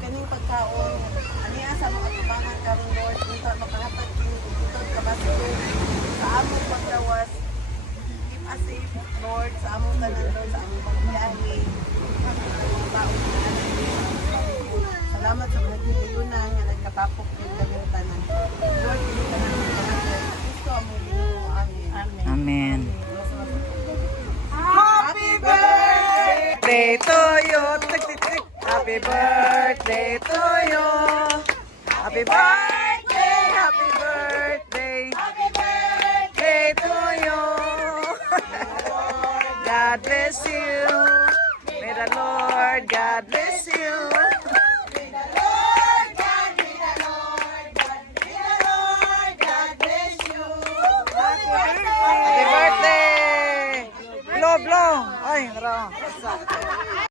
kaning pagkaon aniya sa mga tubangan karon Lord unta makahatag kitod kabasito sa among paglawas keep us safe Lord sa among tanan Lord sa among pagbiyahe salamat sa mga tiyunan nga nagkatapok ng kanyang tanan Lord hindi ka namin kanahan gusto among Ginoo amen Amen. Happy birthday Birthday to you. Tik, tik, tik. Happy birthday to you. Happy birthday, happy birthday. Happy birthday to you. God bless you. May the Lord God bless you. Happy birthday. Blow, blow. Ay, nara.